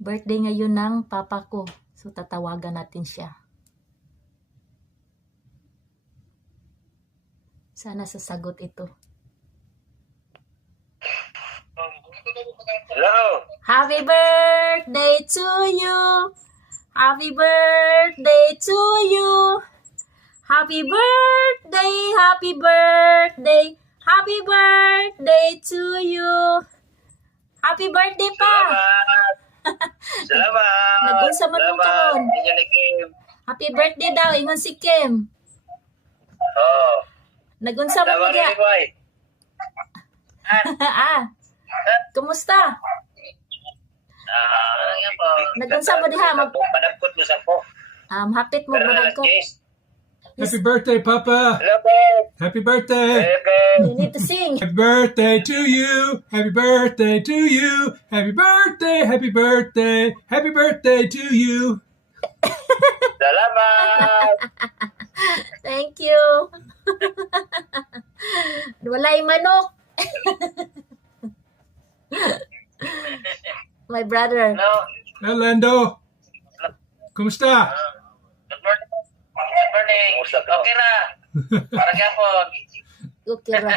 Birthday ngayon ng papa ko. So, tatawagan natin siya. Sana sasagot ito. Hello. Happy birthday to you. Happy birthday to you. Happy birthday, happy birthday. Happy birthday to you. Happy birthday pa. Salamat. Salamat. Nag-unsa man mo karon? Inyo ni Kim. Happy birthday daw ingon si Kim. Oh. Nagunsa man mo Salamat diya. ni Boy. Kumusta? Nga po. Nagunsa mo diha Padagkot mo sa po. hapit mo Pero brad ko. Jace. Happy birthday, Papa. Hello po. Happy birthday. Bebe. You need to sing. Happy birthday to you. Happy birthday to you. Happy birthday. Happy birthday. Happy birthday to you. Salamat. Thank you. Walay manok. My brother. Hello. Hey, Lando. Kumusta? Good morning. Good morning. Okay ra. Para gyapon. Okay ra.